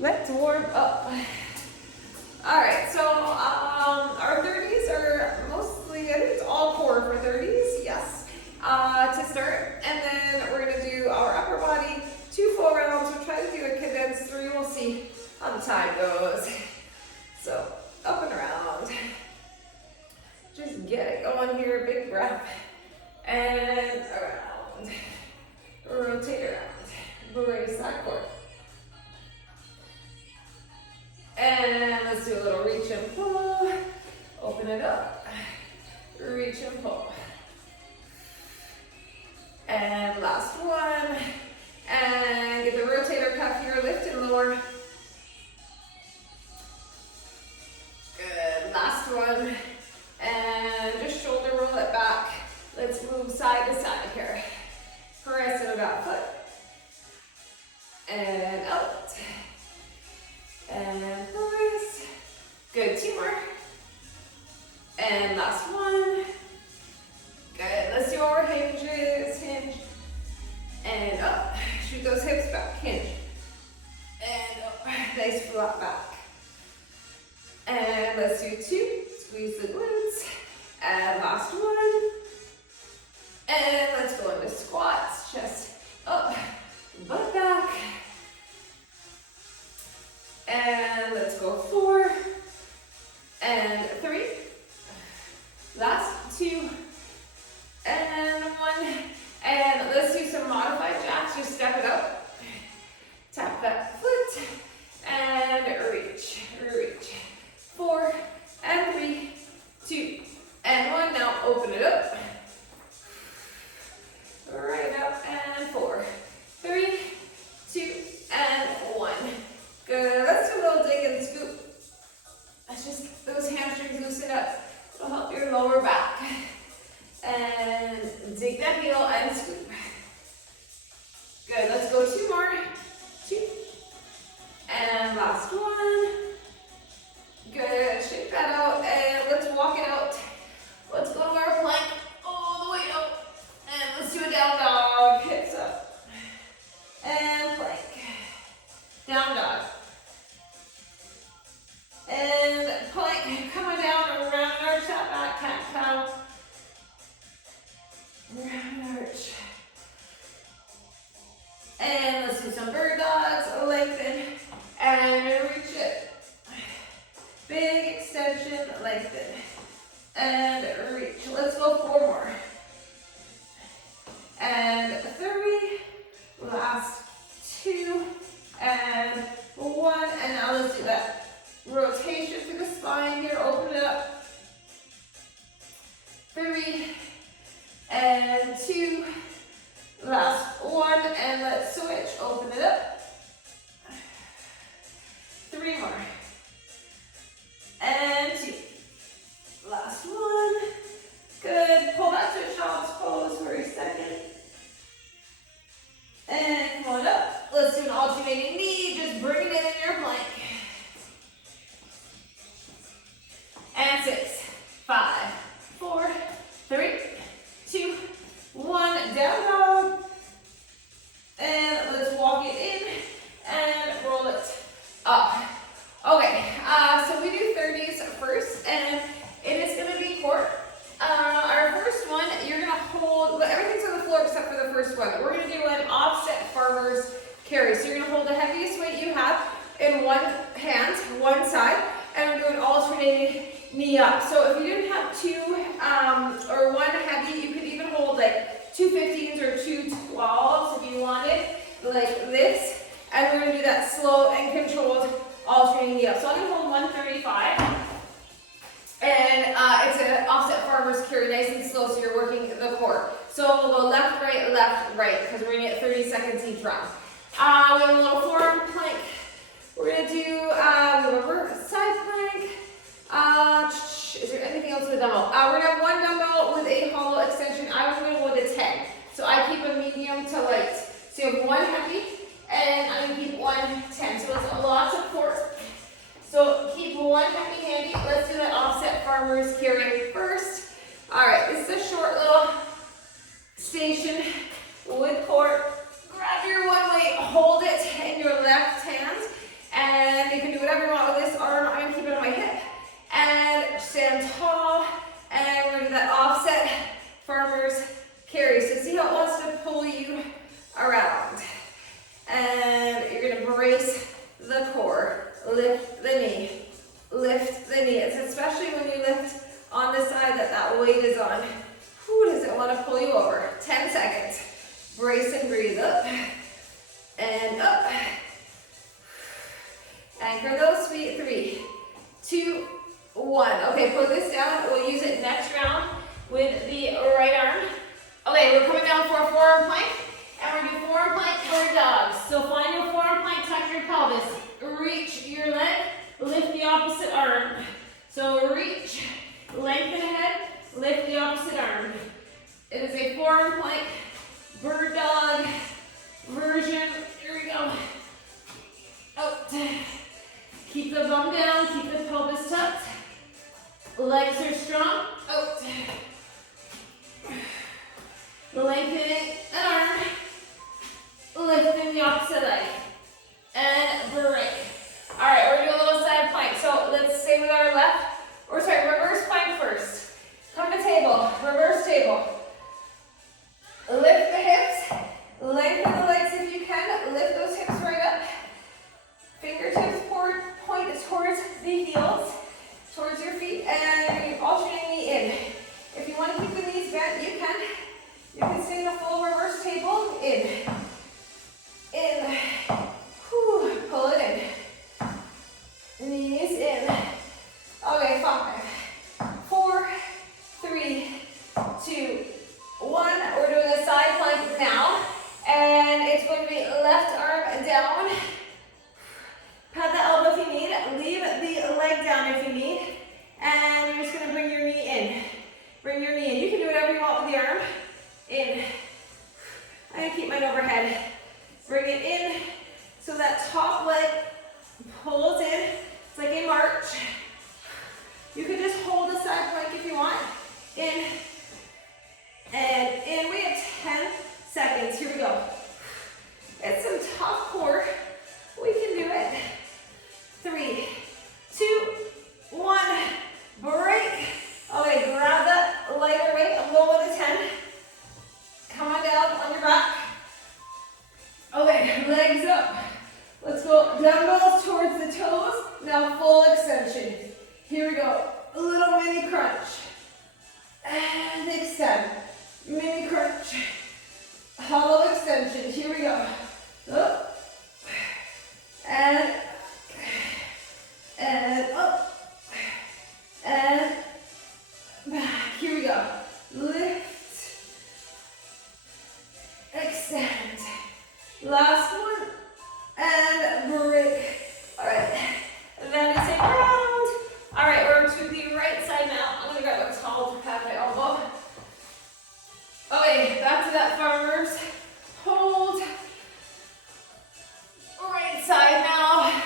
Let's warm up. All right, so our 30s are mostly, I think it's all core for 30s, yes, to start. And then we're gonna do our upper body, 2 full rounds. We'll try to do a condensed 3, we'll see how the time goes. So, up and around. Just get it going here, big breath. And around. Rotate around. Brace that core. And let's do a little reach and pull. Open it up. Reach and pull. And last one. And get the rotator cuff here, lift and lower. Good, last one. And just shoulder roll it back. Let's move side to side here. Press into that foot. And out. And press. Good, 2 more. And last one. Good, let's do our hinges. Hinge. And up. Shoot those hips back. Hinge. And up. Nice flat back. And let's do 2. Squeeze the glutes. And last one. And let's go into squats. Chest up. Butt back. And let's go 4. And 3. Last 2. And 1. And let's do some modified jacks. Just step it up. Tap that foot. And reach. Reach. 4. And 3. 2. And 1. Now open it up. Right up. And 4. 3. 2. And 1. Good. Let's do a little dig and scoop. Let's just get those hamstrings loosen up. It'll help your lower back. And dig that heel and scoop. Good. Let's go 2 more. 2. And last one. Good. Shake that out. And let's walk it out. Let's go to our plank all the way up. And let's do a down dog. Hips up. And plank. Down dog. And plank, come on down, around arch that back, cat cow. Round arch. And let's do some bird dogs, lengthen, and reach it. Big extension, lengthen, and reach. Let's go 4 more. And 3, last 2, and 1, and now let's do that. Rotation through the spine here, open it up. 3, and 2, last 1, and let's switch, open it up. 3 more. And 2. Last 1. Good, pull back to a child's pose for a second. And come on up. Let's do an alternating knee, just bring it in your plank. And 6, 5, 4, 3, 2, 1. Down dog. And let's walk it in and roll it up. Okay, so we do 30s first, and it is going to be core. Our first one, you're going to hold, everything's on the floor except for the first one. We're going to do an offset farmer's carry. So you're going to hold the heaviest weight you have in one hand, one side, and we're doing alternating knee up. So if you didn't have 2 or 1 heavy, you could even hold like 2 15s or 2 12s if you wanted, like this. And we're going to do that slow and controlled alternating knee up. So I'm going to hold 135. And it's an offset farmer's carry, nice and slow, so you're working the core. So we'll go left, right, because we're going to get 30 seconds each round. We have a little forearm plank. We're going to do a side plank. Is there anything else with a dumbbell? We're going to have 1 dumbbell with a hollow extension. I was going to go with a 10. So I keep a medium to light. So you have 1 heavy, and I'm going to keep 1 10. So it's lots of core. So keep 1 heavy handy. Let's do that offset farmer's carry first. All right, this is a short little station with core. Grab your one weight, hold it in your left hand, and brace the core, lift the knee, lift the knee. It's especially when you lift on the side that weight is on. Who doesn't want to pull you over? 10 seconds. Brace and breathe up and up. Anchor those feet. 3, 2, 1. Okay, put this down. We'll use it next round with the right arm. Okay, we're coming down for a forearm plank, and we're going to do forearm plank bird dogs. So find your forearm plank, tuck your pelvis, reach your leg, lift the opposite arm. So reach, lengthen ahead, lift the opposite arm. It is a forearm plank bird dog version. Here we go. Out. Keep the bum down, keep the pelvis tucked. Legs are strong. Out. Lengthening an arm. Lifting the opposite leg. And break. Alright, we're going to do a little side plank. So let's stay with our reverse plank first. Come to table, reverse table. Lift the hips, lengthen the legs if you can. Lift those hips right up. Fingertips point towards the heels, towards your feet, and you alternate knee in. If you want to keep the knees bent, you can. You can stay in a full reverse table. In. Whew. Pull it in. Knees in. Okay, 5, 4, 3, 2, 1. We're doing a side plank now, and it's going to be left arm down. Pat the elbow if you need. Leave the leg down if you need, and you're just going to bring your knee in. Bring your knee in. You can do whatever you want with the arm. In. I'm going to keep mine overhead. Bring it in so that top leg pulls in. It's like a march. You can just hold the side plank if you want. In. And in. We have 10 seconds. Here we go. It's some tough core. We can do it. 3, 2, 1. Break. Okay, grab that lighter weight. I'm going with a 10. Come on down on your back. Okay, legs up. Let's go dumbbells towards the toes. Now full extension. Here we go. A little mini crunch. And extend. Mini crunch. Hollow extension. Here we go. Up. And up. And back. Here we go. Lift. Extend. Last one. And break. All right. That is a round. All right, we're to the right side now. I'm going to grab a towel to pat my elbow. Okay, back to that farmer's hold. Right side now.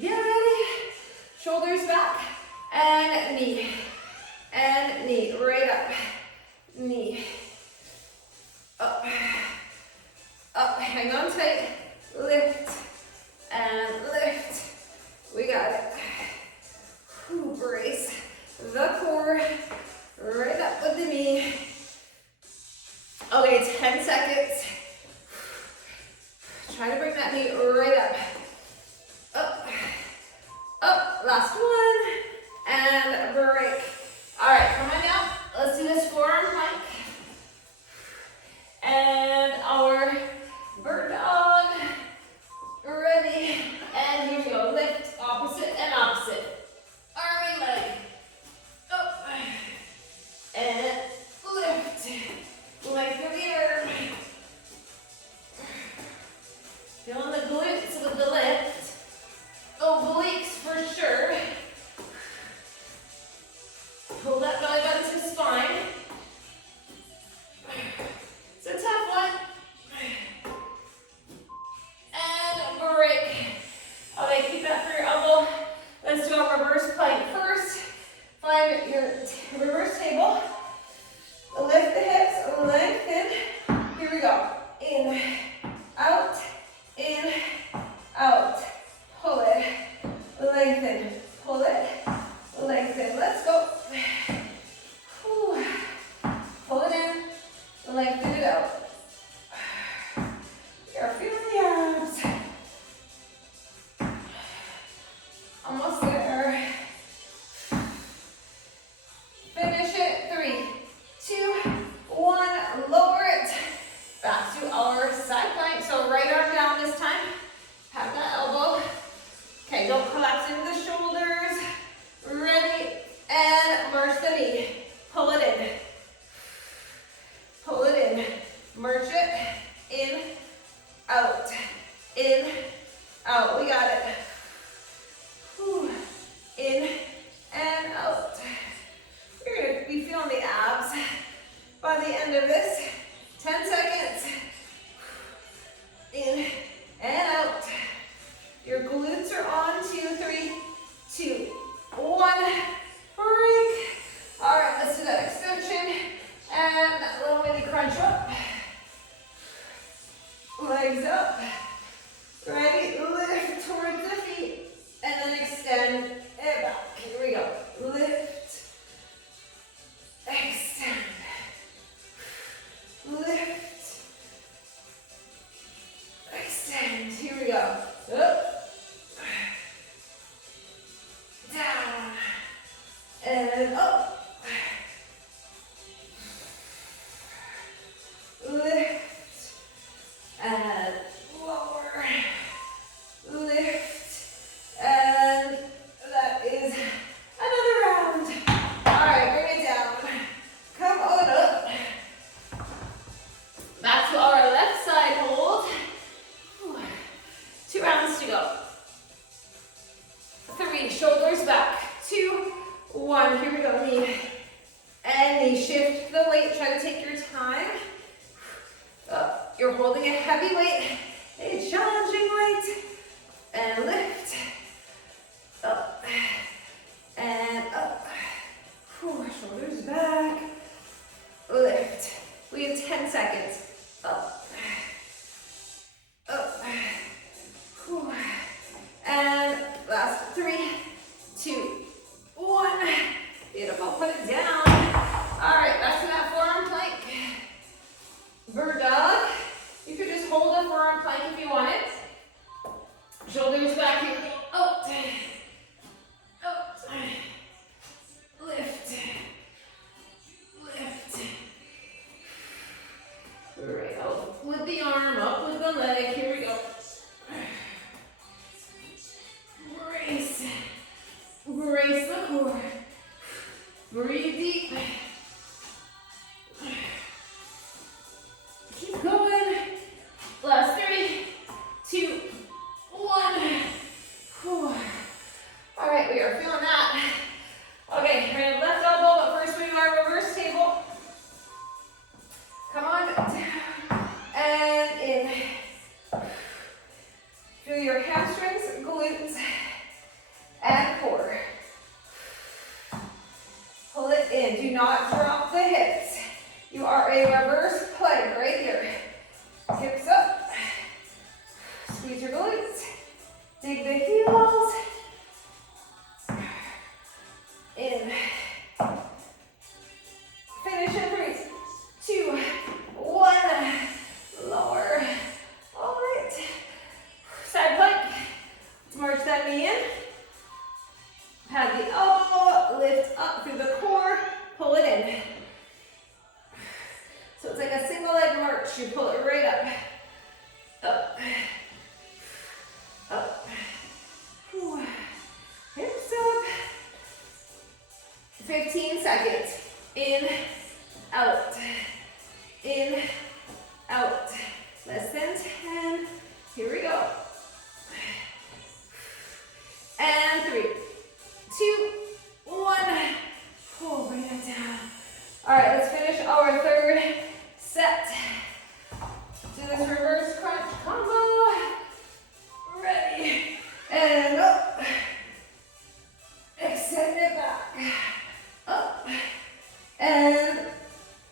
Get ready. Shoulders back. And knee. And knee. Right up. Knee. Up. Up. Hang on tight. Lift. And lift. We got it. Whew, brace the core. Right up with the knee. Okay, 10 seconds. Try to bring that knee right up. Up. Up. Last one. And break. All right, come on down. Let's do this forearm plank. And our bird dog. Ready. And here we go. Lift. Opposite and opposite. Arm and leg. Up. And lift. Lengthen the arm. Feeling the glutes with the lift. Obliques for sure. got it. Whew. In and out. You're going to be feeling the abs by the end of this. 10 seconds. In and out. Your glutes are on. 2, 3, 2, 1. Break. All right, let's do that extension and that little mini crunch up. Legs up. Ready? Lift towards the feet and then extend it back. Here we go. Lift. Extend. Lift. Extend. Here we go. Up. Down. And up. Lift. And lower. Lift. And that is another round. All right, bring it down. Come on up. Back to our left side hold. 2 rounds to go. 3, shoulders back. 2, 1, here we go, knee. And knee, shift the weight, try to take your time. You're holding a heavy weight, a challenging weight. And lift. Up. And up. Whew, shoulders back. Lift. We have 10 seconds. Up. Up. Whew. And last 3, 2, 1. Beautiful. Put it down. All right, back to that forearm plank. Bird dog. You could just hold a forearm plank if you want it. Shoulders back here. Up. Up. Lift. Lift. Right. Up with the arm, up with the leg. Here we go. Brace. Brace the core. Breathe deep. Keep going. Last 3, 2, 1. Whew. All right, we are feeling that. Okay, we're gonna left elbow, but first we do our reverse table. Come on down and in. Feel your hamstrings, glutes, and core. Pull it in. Do not drop the hips. You are a reverse plank right here. Hips up. Squeeze your glutes. Dig the heels. In. Finish in 3, 2, 1. Lower. All right. Side plank. Let's march that knee in. Pad the elbow. Lift up through the core. Pull it in. So it's like a single leg march. You pull it right up. Up. Up. Whew. Hips up. 15 seconds. In, out. In, out. Less than 10. Here we go. And 3, 2, 1. Oh, bring that down. All right, let's finish our third set. Do this reverse crunch combo. Ready. And up. Extend it back. Up. And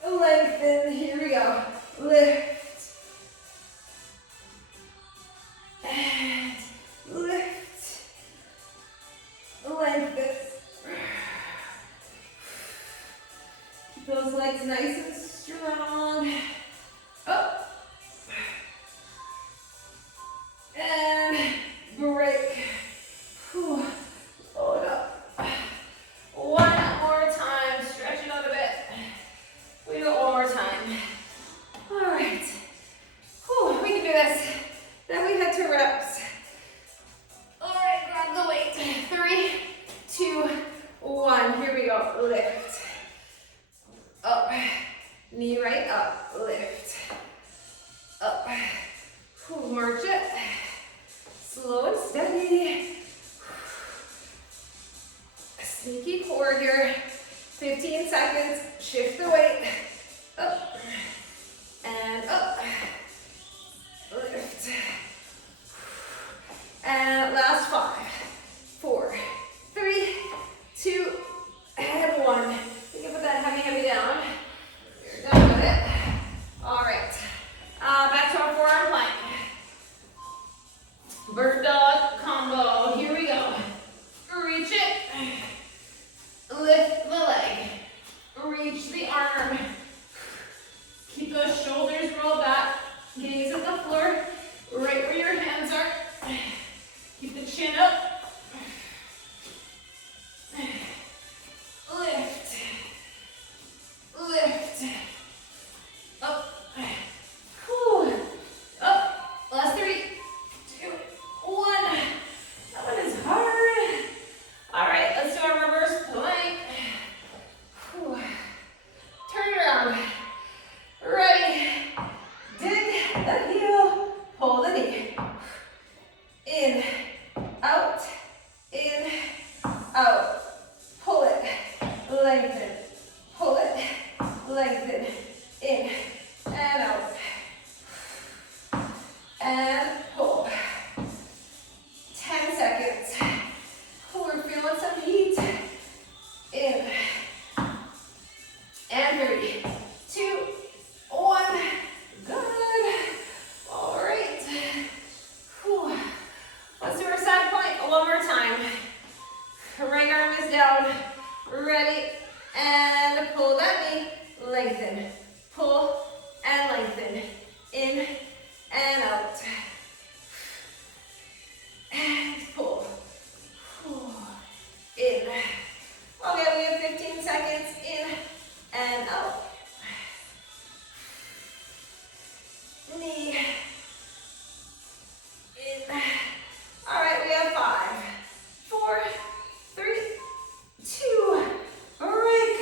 lengthen. Here we go. Lift. And lift. Lengthen. Keep those legs nice and strong. Up. And break. Whew. Load up. One more time. Stretch it out a bit. We go one more time. All right. Whew, we can do this. Then we head to reps. All right, grab the weight. 3, 2, 1. Here we go. Lift. Up. Steady. Sneaky core here. 15 seconds. Shift the weight. Up and up. Lift. And last 5, 4, 3, 2, and 1. You can put that heavy down. You're done with it. All right. Back to our forearm plank. Bird dog combo. Here we go. Reach it. Lift the leg. Reach the arm. Keep those shoulders rolled back. Gaze at the floor. Right where your hands are. Keep the chin up. Lift. Lift. Up. Whew. Up. Last 3, 2, 1. That one is hard. All right, let's do our reverse plank. Whew. Turn around. Ready. Dig the heel. Pull the knee. In. Out. In. Out. Pull it. Lengthen. Pull it. Lengthen. In. And out. And pull. 10 seconds. We're feeling some heat. In. And 3, 2, 1. Good. All right. Whew. Let's do our side plank one more time. Right arm is down. Ready. And pull that knee. Lengthen. Pull and lengthen. In and out. And pull. In. Okay, we have 15 seconds. In and out. Knee. In. All right, we have 5, 4, 3, 2, break.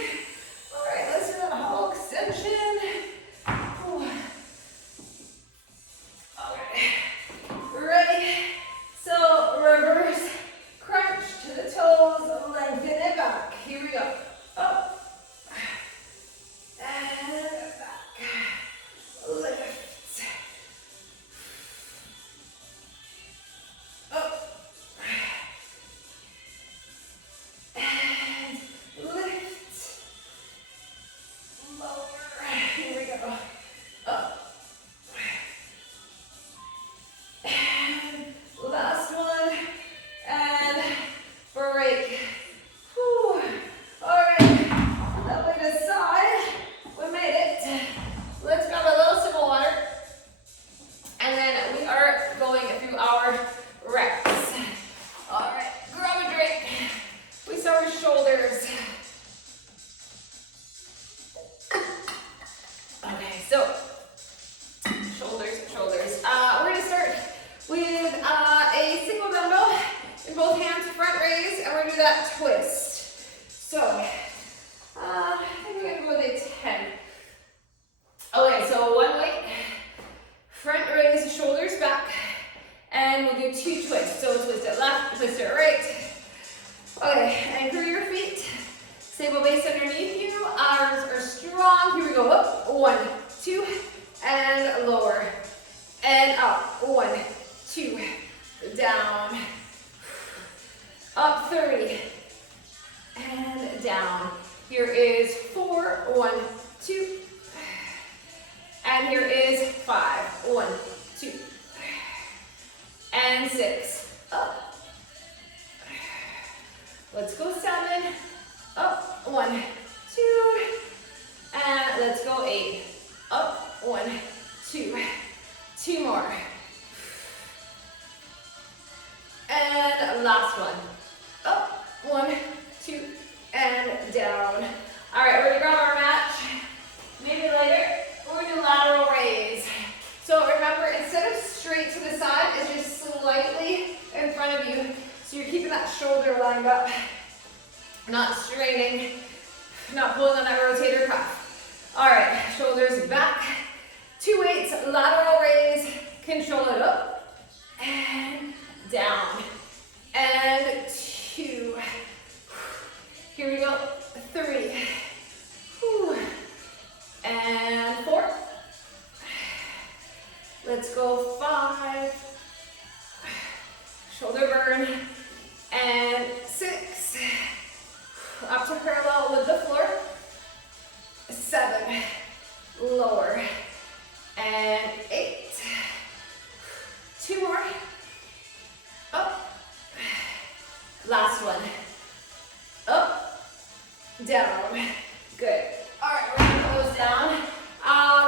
All right, let's do that whole extension. All right, ready? So reverse crunch to the toes, lengthen it back. Here we go. Up. And back. Lift. Up. And lift. Lower. Here we go. Up. And last one. And break. Whew. All right. That way to side. We made it. Let's grab a little sip of water. And then we are going through our reps. All right. Grab a drink. We start with shoulders. Okay, so shoulders. We're going to start with a single dumbbell in both hands, front raise, and we're going to do that twist. So, I think we're going to go with a 10. Okay, so one weight, front raise, shoulders back, and we'll do 2 twists. So twist it left, twist it right. Okay, anchor your feet. Stable base underneath you. Arms are strong. Here we go. Up. 1, 2, and lower. And up. 1, 2, down. Up 3. And down. Here is 4. 1, 2. And here is 5. 1, 2. And 6. Up. Let's go 7. Up. 1, 2. And let's go 8. Up. 1, 2. 2 more. And last one. Up. 1, 2. And down. All right, we're gonna grab our match. Maybe later, we're gonna do lateral raise. So remember, instead of straight to the side, it's just slightly in front of you. So you're keeping that shoulder lined up, not straining, not pulling on that rotator cuff. All right, shoulders back. 2 weights, lateral raise. Control it up and down. Last one. Up, down. Good. All right, we're gonna close down.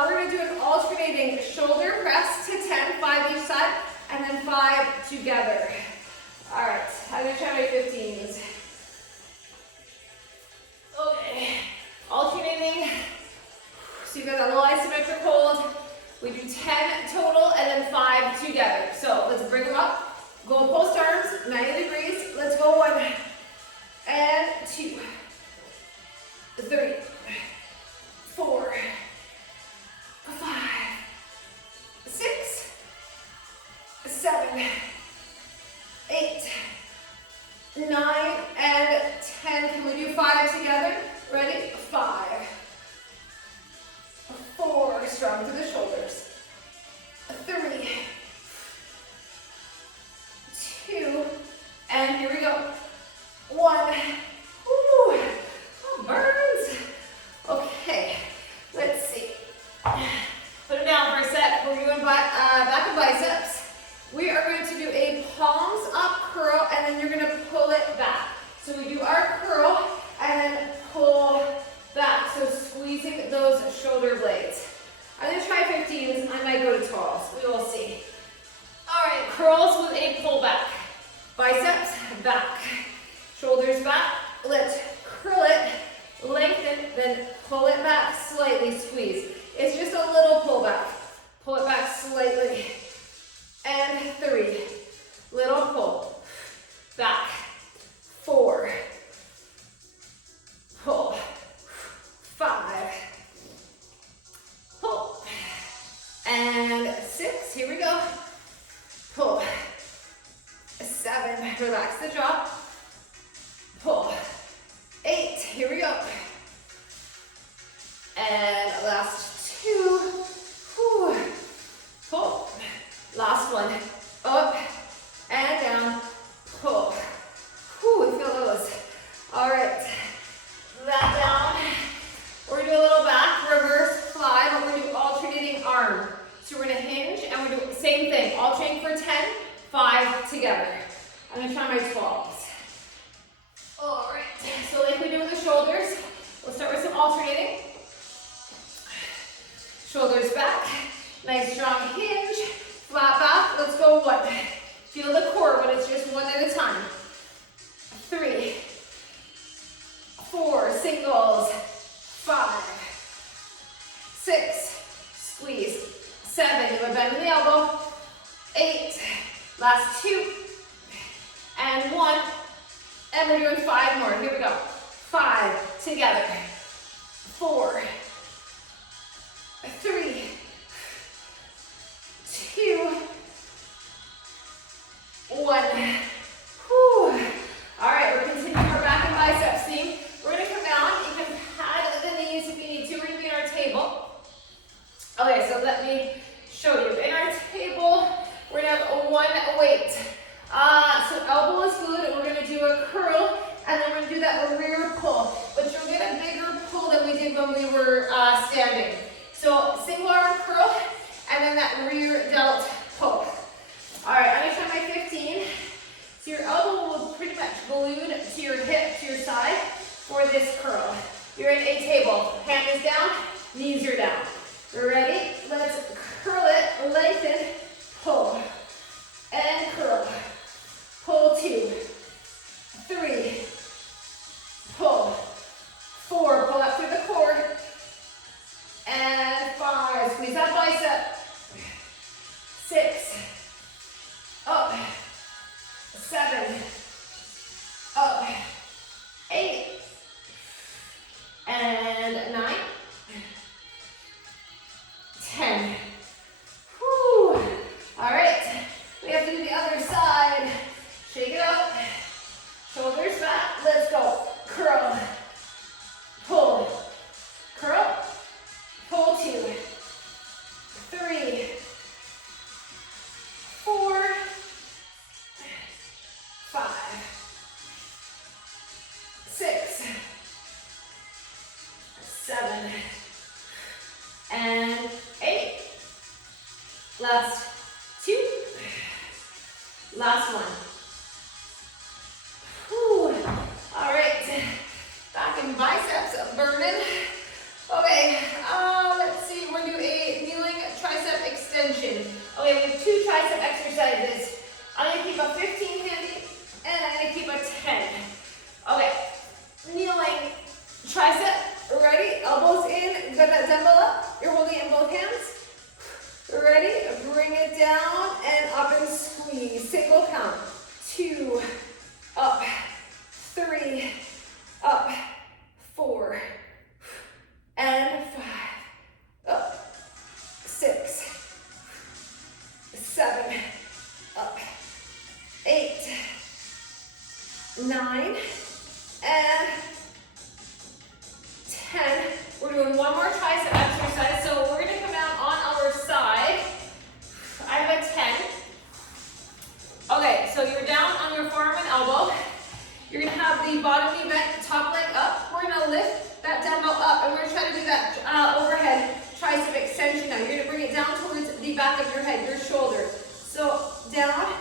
We're gonna do an alternating shoulder press to 10, 5 each side, and then 5 together. All right, I'm gonna try my 15s. Okay, alternating. So you've got that little isometric hold. We do 10 total and then 5 together. So let's bring them up. Go post arms, 90 degrees. Let's go 1 and 2, 3, 4, 5, 6, 7, 8, 9, and 10. Can we do 5 together? Ready? 5, 4, strong through the shoulders. 3, 2, and here we go. 1. Woo, oh, burns. Okay, let's see. Put it down for a sec. We're doing back and biceps. We are going to do a palms up curl, and then you're going to pull it back. So we do our curl, and then pull back. So squeezing those shoulder blades. I'm going to try 15s. I might go to 12s. We will see. All right, curls with a pull back. Biceps back. Shoulders back. Let's curl it, lengthen, then pull it back slightly, squeeze. It's just a little pull back. Pull it back slightly. And 3. Little pull. Back. 4. Pull. 5. Pull. And 6. Here we go. Pull. 7. Relax the jaw. Pull. 8. Here we go. And last 2. Whew. Pull. Last one. Up and down. Pull. Whew, we feel those. All right. That down. We're going to do a little back, reverse, fly, but we're going to do alternating arm. So we're going to hinge and we're doing the same thing. Alternating for 10, 5 together. I'm going to try my 12s. All right. So like we do with the shoulders, we'll start with some alternating. Shoulders back. Nice strong hinge. Flat back. Let's go 1. Feel the core, but it's just 1 at a time. 3, 4, singles. 5, 6, squeeze. 7, do a bend in the elbow. 8, last 2, and 1. And we're doing 5 more. Here we go. 5 together. 4, 3, 2, 1. Whew. All right, we're continuing our back and biceps thing. We're going to come down. You can pad the knees if you need to. We're going to be in our table. Okay, so let me show you. In our table, we're going to have 1 weight. So elbow is good. We're going to do a curl, and then we're going to do that rear pull. But you'll get a bigger pull than we did when we were standing. So single arm curl, and then that rear delt pull. All right, I'm going to try my 15. So your elbow will pretty much glued to your hip, to your side for this curl. You're in a table. Hand is down, knees are down. You're ready? Let's curl it, lengthen, pull, and curl. Pull 2, 3, pull, 4, pull up through the cord, and 5, squeeze that bicep, 6, up, 7, up, 8, and 9, 10. Whew. All right, we have to do the other side. Shake it out, shoulders back, let's go. Curl, pull, curl, pull 2, 3, 4, 5, 6, 7, and 8. Last 2. Last one. 9, and 10. We're doing one more tricep exercise. So we're going to come out on our side. I have a 10. Okay, so you're down on your forearm and elbow. You're going to have the bottom knee bent, top leg up. We're going to lift that dumbbell up, and we're going to try to do that overhead tricep extension now. You're going to bring it down towards the back of your head, your shoulders. So down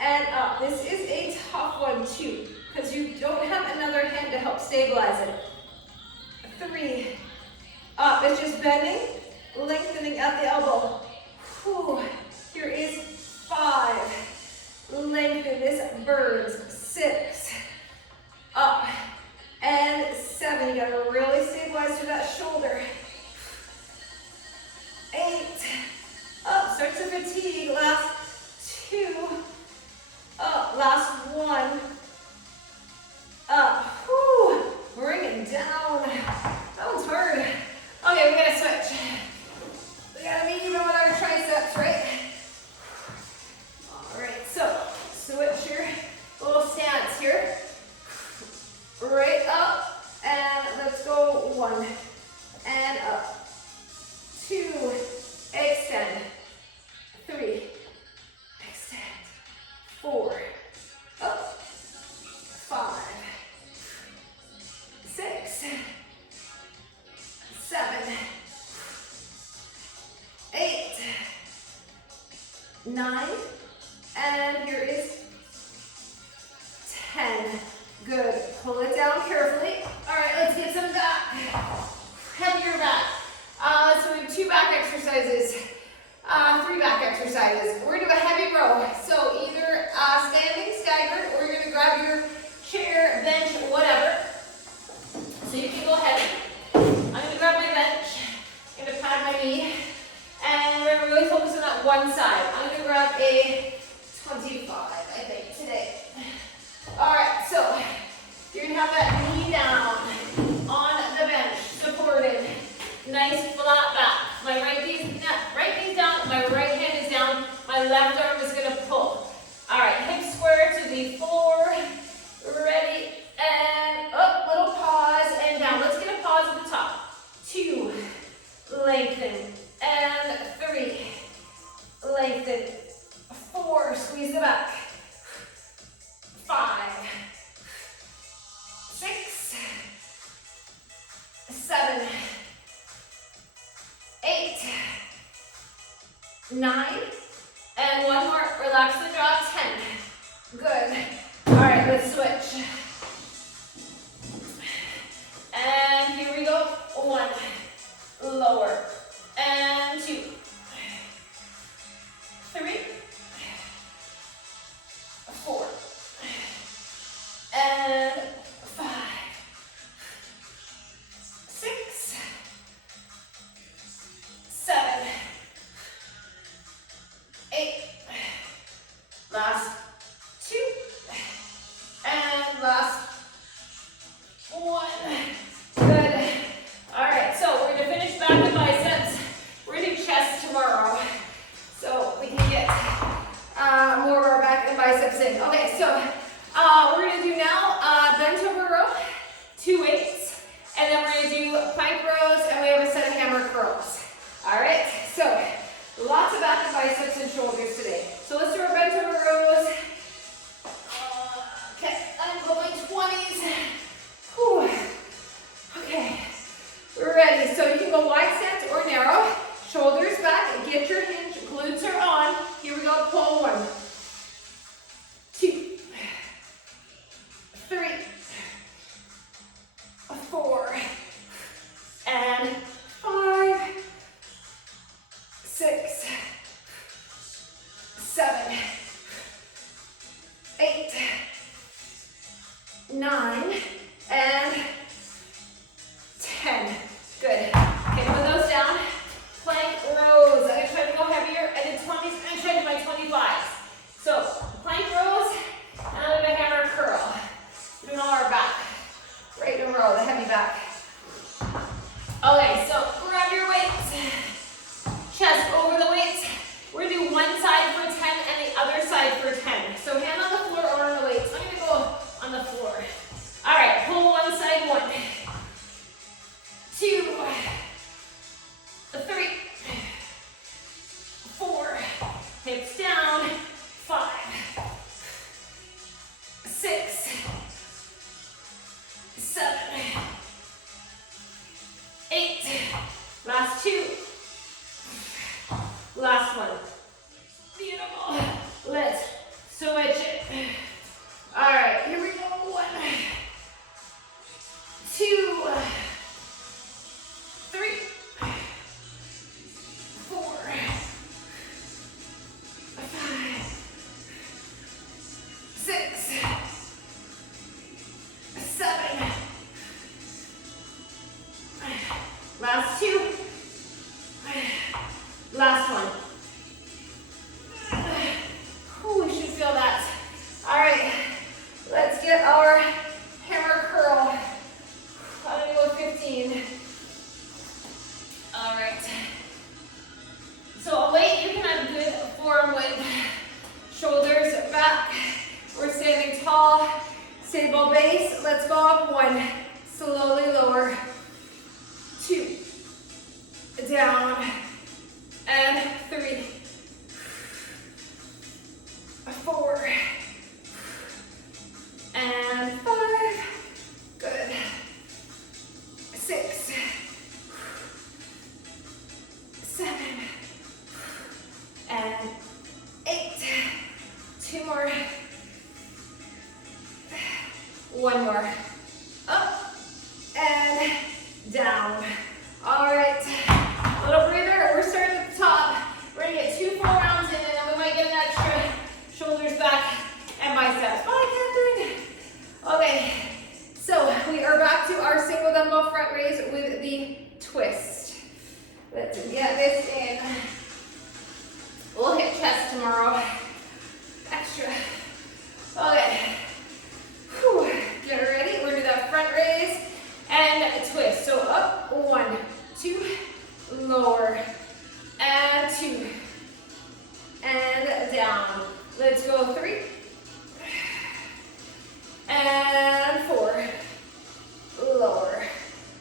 and up. This is a tough one too, because you don't have another hand to help stabilize it. 3, up. It's just bending, lengthening at the elbow. Whew. Here is 5. Lengthen this birds. 6, up, and 7. You gotta really stabilize through that shoulder. 8, up. Start to fatigue. Last 2, up. Last 1, up. Whew. Bring it down. That one's hard. Okay, we gotta switch. We gotta be even with our triceps, right? All right, so switch your little stance here. Right up, and let's go 1, and up. 2, extend. 3, extend. 4, up. 5, 6, 7, 8, 9, and here is 10. Good. Pull it down carefully. All right, let's get some back. Heavier back. So we have 2 back exercises, 3 back exercises. We're gonna do a heavy row. So either standing staggered, or you're gonna grab your chair, bench, whatever. So you can go ahead. I'm gonna grab my bench. I'm gonna pad my knee. And we're gonna really focus on that one side. I'm gonna grab a 25, I think, today. All right, so you're gonna have that knee down on the bench, supported. Nice flat back. My right knee's down, my right hand is down, my left arm is gonna pull. All right, hip square to the floor. Ready, and up, little pause, and down. Let's get a pause at the top. 2, lengthen, and 3, lengthen. 4, squeeze the back. 5, 6, 7, 8, 9, and one more. Relax the jaw. 10. Good. All right, let's switch. And here we go. 1, lower, and 2, 3, 4, and 5, 6, 7, 8, last 2, and last 1. Good. All right, so we're gonna finish back and biceps. We're gonna do chest tomorrow, so we can get more of our back and biceps in. Okay, so we're gonna do now bent over row, 2 weights, and then we're gonna do plank rows, and we have a set of hammer curls. All right, so lots of back and biceps and shoulders today. So let's do our bent over rows. Okay, I'm going 20s. Whew. Okay, we're ready. So you can go wide stance or narrow. Shoulders back, get your hinge, glutes are on. Here we go, pull 1, 2, 3, 4, and 5, 6, 7, 6, 7, 8. Last 2. Last one. Beautiful. Let's switch it. All right, here we go. 1, 2, 3, 4, 5, 6, 7. Last 2. Last one. Oh, we should feel that. All right, let's get our hammer curl. I'm gonna go 15. All right. So a weight you can have good form with. Shoulders back. We're standing tall. Stable base. Let's go up 1. Slowly lower. 2. Down. And 3. 4. And 5. Good. 6. 7. And 8. 2 more. 1 more. Up and down. All right. Little breather. We're starting at the top. We're gonna get 2 full rounds in, and then we might get an extra shoulders back and biceps. Bye, Catherine. Okay. So we are back to our single dumbbell front raise with the twist. Let's get this in. We'll hit chest tomorrow. Extra. Okay. Whew. Get ready. We're gonna do that front raise and a twist. So up, 1, 2, lower, and 2, and down. Let's go 3, and 4, lower.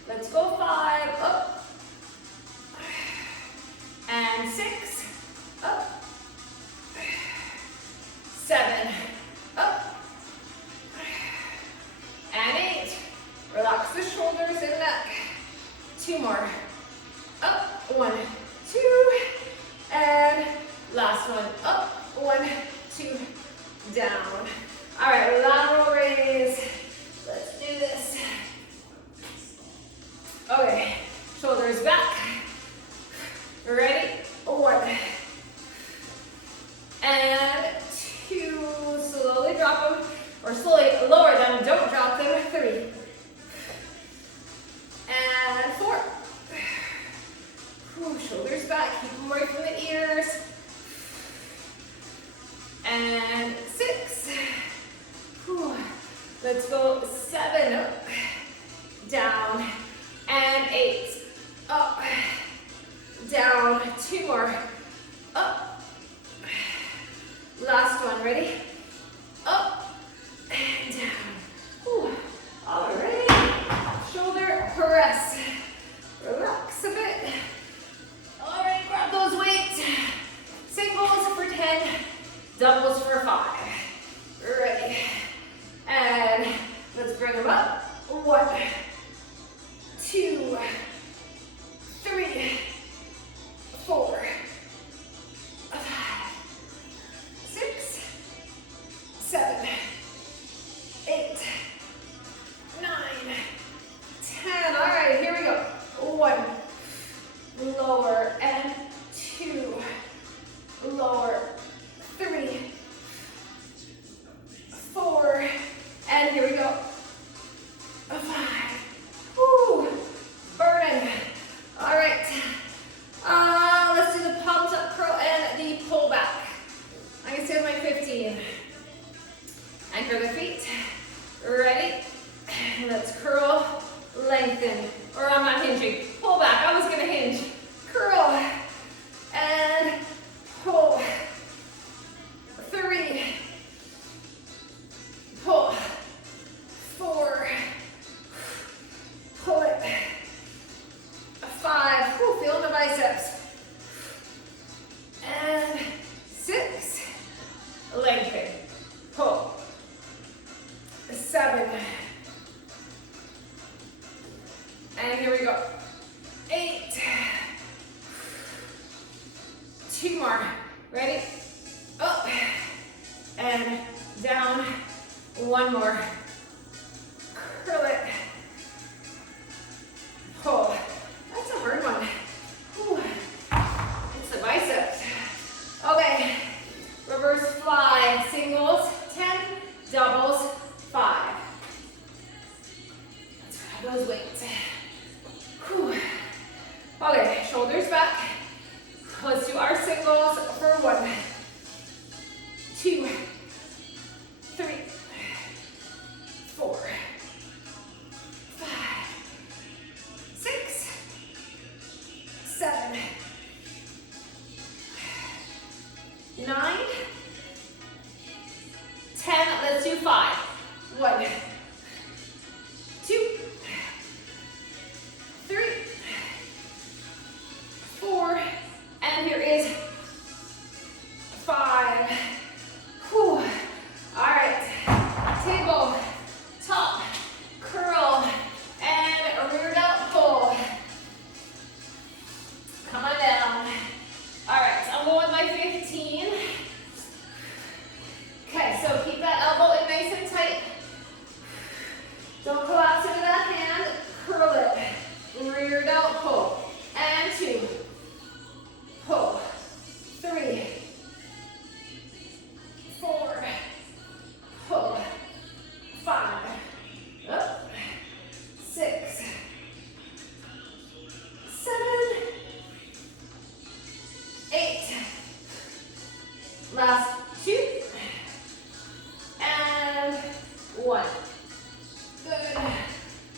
Let's go 5, up, and 6, up, 7, up, and 8. Relax the shoulders and neck. 2 more. Up, 1, 2, and last one. Up, 1, 2, down. All right, lateral raise. Let's do this. Okay, shoulders back. Ready? 1, and 2. Slowly drop them, or slowly lower them. Don't drop them. 3, and 4. Ooh, shoulders back. Keep them away from the ears. And 6. Ooh. Let's go 7. Up, down, and 8. Up, down. 2 more. Up. Last one. Ready? Up and down. Ooh. All right. Shoulder press. Relax a bit. All right, grab those weights. Singles for 10, doubles for 5. Ready. And let's bring them up. 1, 2, 3, 4, 5, 6, 7, 8, 9, 10. All right, here we go. 1, lower, and 2, lower, 3, 4, and here we go. 5, 7. And here we go. 8. 2 more. Ready? Up and down. 1 more. Curl it. Pull. That's a hard one. Whew. It's the biceps. Okay. Reverse fly. Singles, 10. Doubles, 5. Let's grab those weights. Whew. Okay, shoulders back. Let's do our singles for 1, 2, 3, 4, 5, 6, 7, 9, 10. Let's do 5. 1, 2, 3, 4, and here is 5. Whew. All right. Table, top, curl, and rear delt pull. Come on down. All right, so I'm going by 15. Okay, so keep that elbow in nice and tight. Don't collapse into that hand. Curl it. Rear delt pull. And 2. Pull. 3. 4. Pull. 5. Up. 6. 7. 8. Last 2. And 1. Good.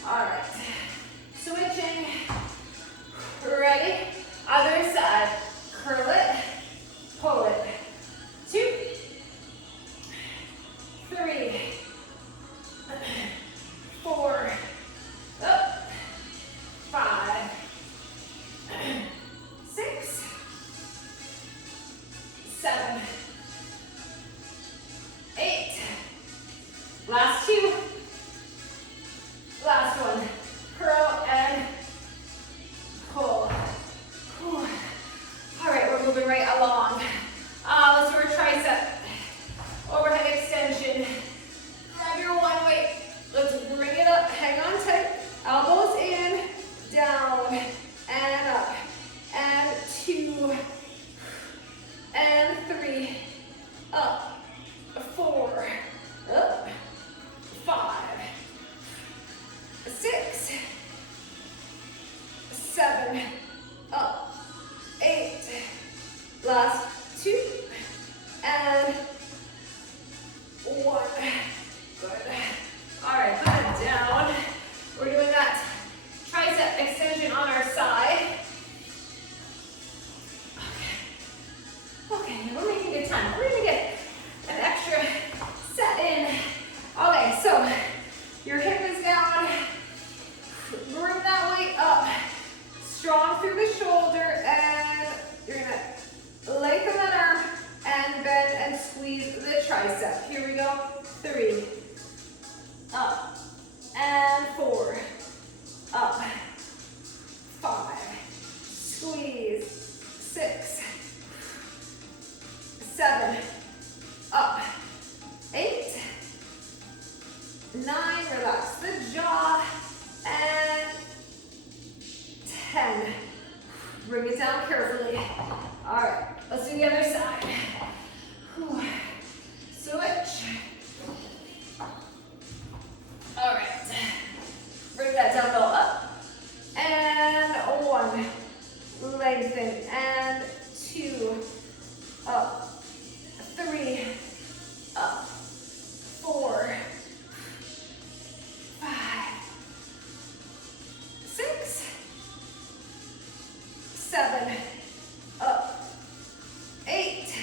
All right. Switching. Ready? Other side. Curl it. Pull it. 2. 3. 4. Up. 5. 6. 7. 8. Last 2. Last one. Curl and pull. Whew. All right, we're moving right along. Let's do our tricep. Overhead extension. Grab your 1 weight. Let's bring it up. Hang on tight. Elbows in, down, and up. And 2. And 3. Up. 4. Up. 5. 6. 7. Up. 8. Last 2. And 1. Good. All right, put it down. We're doing that tricep extension on our side. Okay, we're making good time. We're gonna get an extra set in. Okay, so your hip is down. Bring that weight up. Strong through the shoulder, and you're gonna lengthen that arm and bend and squeeze the tricep. Here we go. 3. Up. And 4. Up. 5. Squeeze. 6. 7. Up. 8. 9. Relax the jaw. And 10. Bring it down carefully. All right, let's do the other side. Whew. Switch. All right. Bring that dumbbell up. And 1. Lengthen. And 2. Up. 3. Up. 4. 5. 6. 7. Up. 8.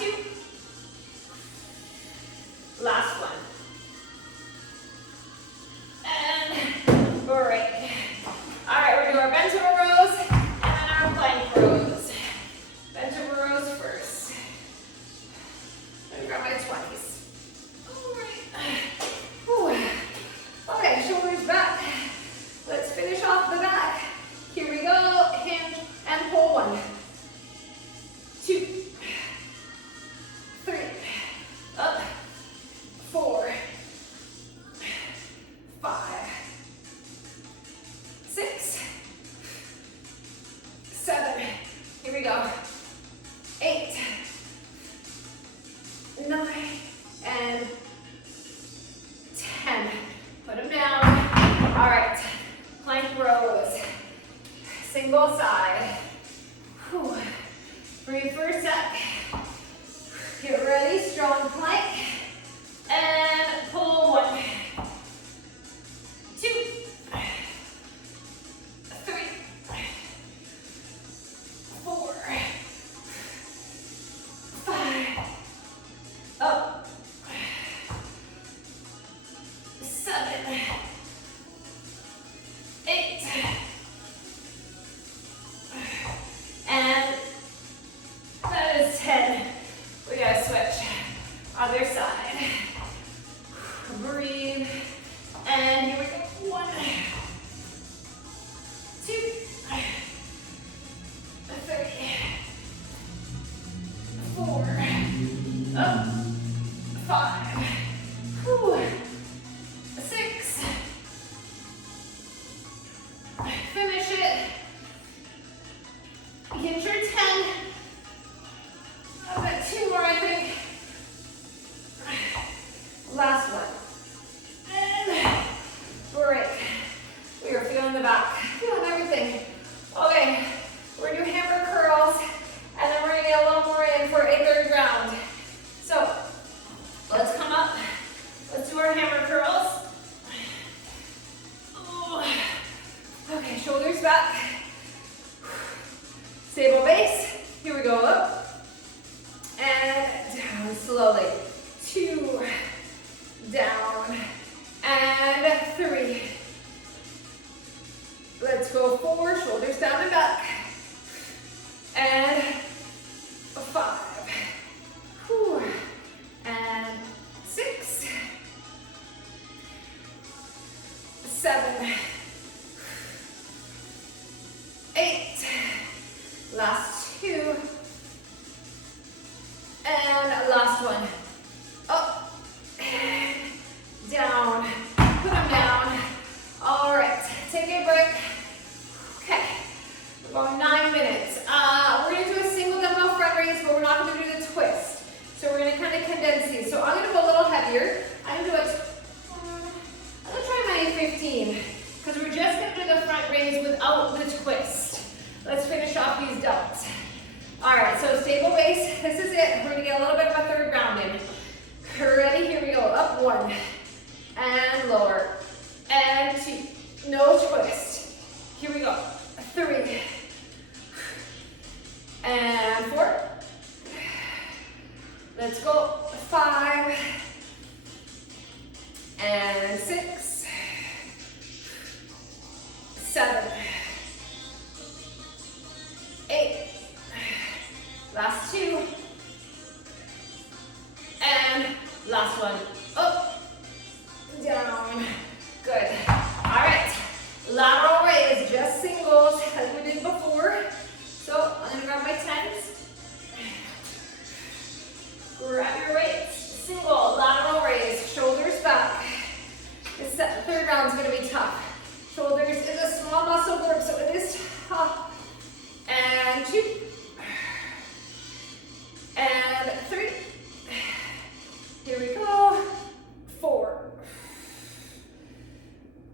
two. Last one. And break. All right, we're doing our bent over rows and then our plank rows. Bent over rows first. Let me grab my 20s. All right. Whew. Okay, shoulders back. Let's finish off the back. Here we go. Hinge and pull. 1, 2, 3, up, 4, 5, 6, 7, here we go, 8, 9, and 10. Put them down. All right, plank rows, single side. Whew. Breathe for a sec. Get ready, strong plank. And pull. 1, 2, 3, 4, 5, up, 7, 8, and that is 10. We gotta switch. Other side. Breathe. And here we go. 1, 2, 3, 4, up, 5, 6. Finish it. Get your 10. I've got 2 more, I think. Last one. And break. We are feeling the back, feeling everything. Okay, we're gonna do hammer curls, and then we're gonna get a little more in for a third round. So, let's come up. Let's do our hammer curls. Ooh. Okay, shoulders back. Stable base. Here we go, up. And down slowly. 2, down, and 3. Let's go 4, shoulders down and back. And 5. Whew. And 6. 7. 8. Last 2. And last one. Up and down. Put them down. All right. Take a break. Okay. We're going 9 minutes. We're going to do a single dumbbell front raise, but we're not going to do the twist. So we're going to kind of condense these. So I'm going to go a little heavier. I'm going to do it. I'm going to try my 15 because we're just going to do the front raise without the twist. Let's finish off these dumbbells. All right, so stable base, this is it. We're gonna get a little bit of a third round in. Ready, here we go. Up 1, and lower, and 2, no twist. Here we go. 3, and 4. Let's go. 5, and 6, 7, 8. Last 2. And last one. Up, down. Good. All right. Lateral raise, just singles as we did before. So I'm going to grab my 10s. Grab your weights. Single, lateral raise, shoulders back. This third round is going to be tough. Shoulders is a small muscle group, so it is tough. And 2. And 3. Here we go. 4.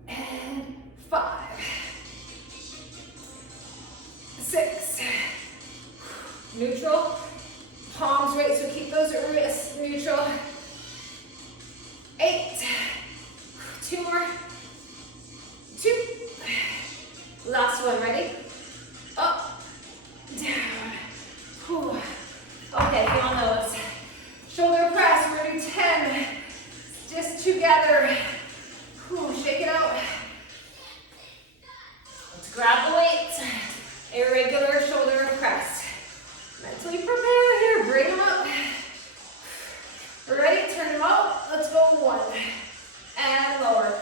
And 5. 6. Neutral. Palms right, so keep those wrists neutral. 8. 2 more. 2. Last one, ready? Up, down. Whew. Okay, feeling those. together. Whew, shake it out. Let's grab the weights. Irregular shoulder press. Mentally prepare here. Bring them up. Ready? Turn them out. Let's go. 1 and lower.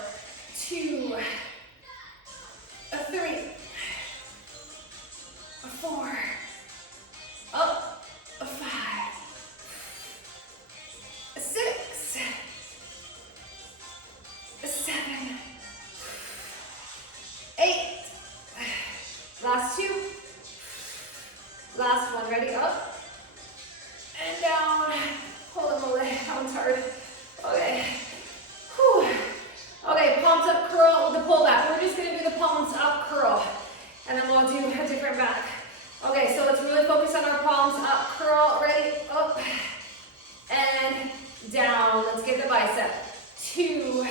2, 3, 4, up, 5, 6, 7, 8. Last 2. Last one. Ready? Up and down. Hold them a leg. That one's hard. Okay. Whew. Okay, palms up curl with the pull back. We're just going to do the palms up curl. And then we'll do a different back. Okay, so let's really focus on our palms up curl. Ready? Up and down. Let's get the bicep. 2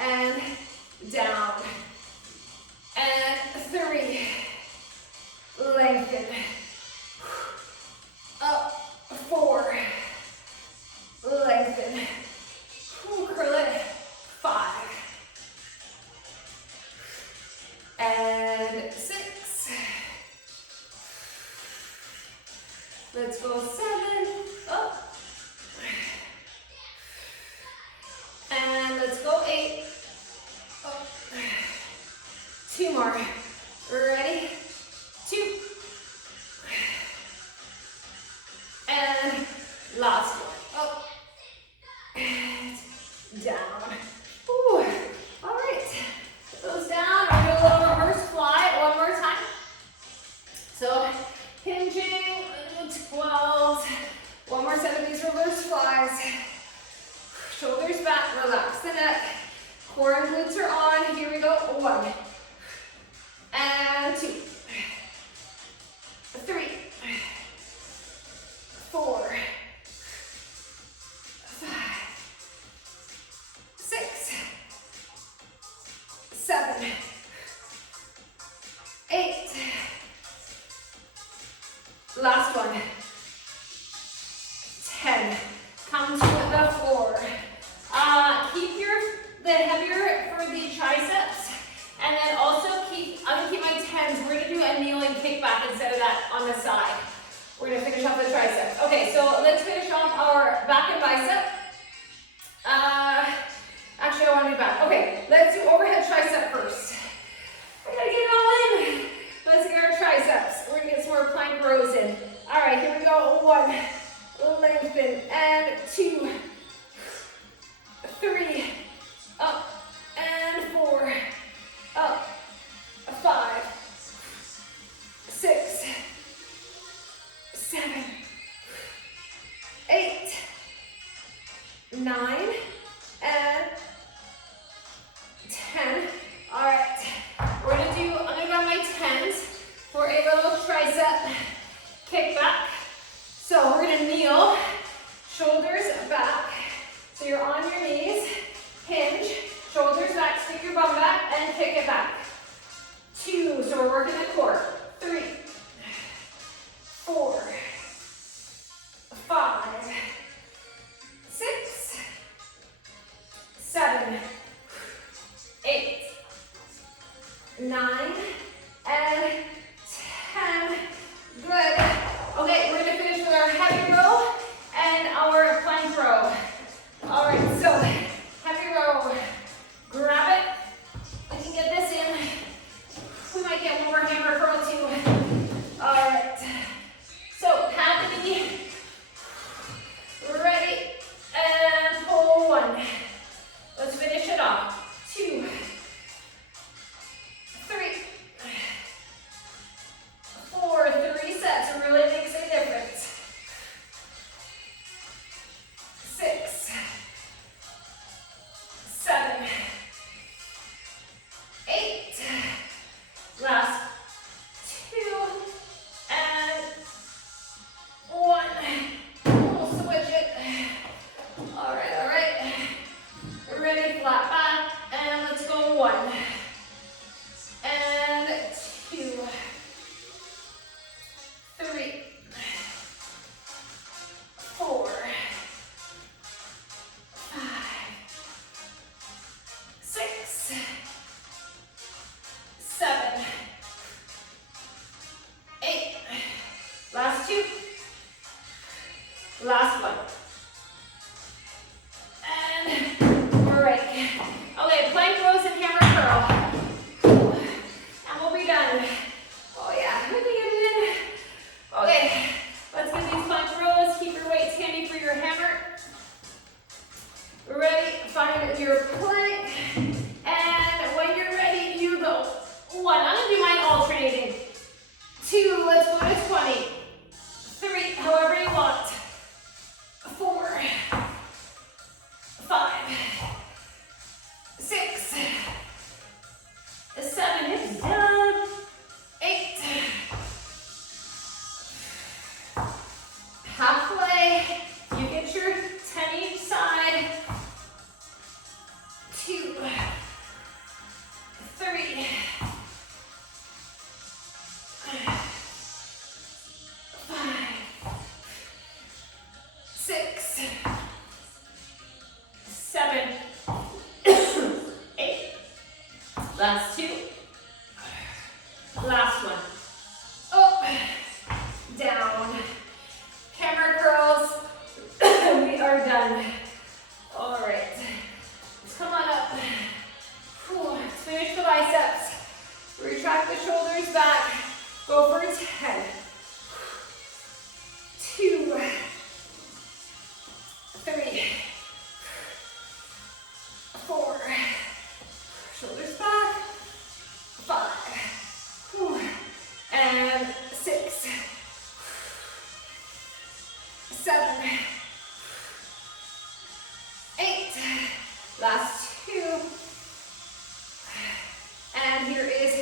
and down. And 3. Lengthen. Up. 4. Lengthen. Curl it. 5. And 6. Let's go 7. Up. And let's go 8. Up. 2 more. Ready? 2. And last one. Up. And down. Ooh. All right. Put those down. We're going to do a little reverse fly one more time. So hinging, 12. One more set of these reverse flies. Shoulders back, relax the neck. Core and glutes are on. Here we go. 1 and 2. 3. 4. 5. 6. 7. 8. Last one. 10. Come to the floor. Keep the heavier for the triceps, and then also I'm gonna keep my 10s. We're gonna do a kneeling kickback instead of that on the side. We're gonna finish off the triceps. Okay, so let's finish off our back and bicep. Actually, I want to do back. Okay, let's do overhead tricep first. We're gonna get it all in. Let's get our triceps. We're gonna get some more plank rows in. All right, here we go. 1, lengthen, and 2, 3, up, and 4, up, 5, 6, 7, 8, 9, and 10. All right, I'm gonna grab my 10s for a little tricep kickback. So we're gonna kneel, shoulders back. So you're on your knees, hinge, shoulders back, stick your bum back, and kick it back. 2, so we're working the core. 3, 4, 5, 6, 7, 8, 9, and 10. Good. Okay, we're gonna finish with our heavy row and our plank row. All right, so heavy row. Grab it. We can get this in. We might get one more hammer curl too. All right. So Last one. And break. Okay, plank rows and hammer curl. And we'll be done. Oh yeah, we can get it in. Okay, let's get these plank rows. Keep your weights handy for your hammer. Ready, find your plank. And when you're ready, you go. 1, I'm gonna do mine alternating. 2, let's go to 20. 3, however you want. 4, 5, 6, 7, hips down. 8, halfway. You get your 10 each side. 2, 3, 5, 6, 7, 8. Last 2. Last one. Up, down. Hammer curls. We are done. All right. Come on up. Let's finish the biceps. Retract the shoulders back. Go for 10. 2, 3, 4. Shoulders back. 5. And 6. 7. 8. Last 2. And here is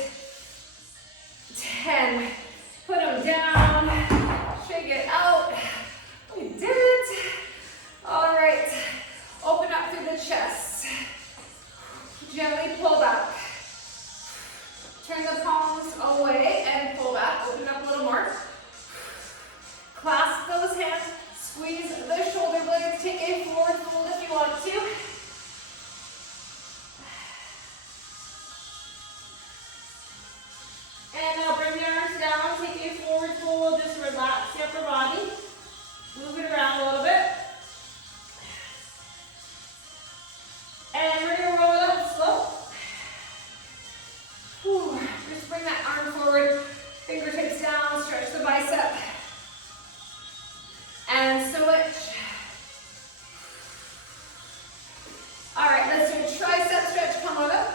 10. Put them down. Shake it out. We did it. All right. Open up through the chest. Gently pull back. Turn the palms away and pull back. Open up a little more. Clasp those hands. Squeeze the shoulder blades. Take a forward fold if you want to. And now bring the arms down. Take a forward fold. Just relax the upper body. Move it around a little bit. And we're going to roll it up slow. Just bring that arm forward. Fingertips down. Stretch the bicep. And switch. All right, let's do a tricep stretch. Come on up.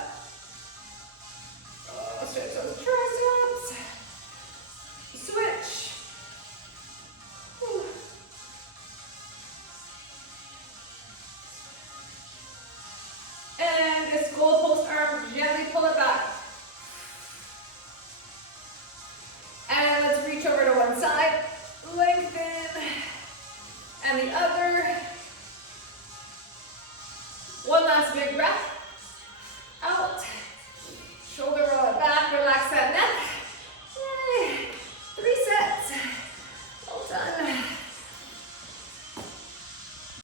Stretch those triceps. Switch. And this goal post arm, gently pull it back. And let's reach over to one side. Lengthen. And the other. One last big breath.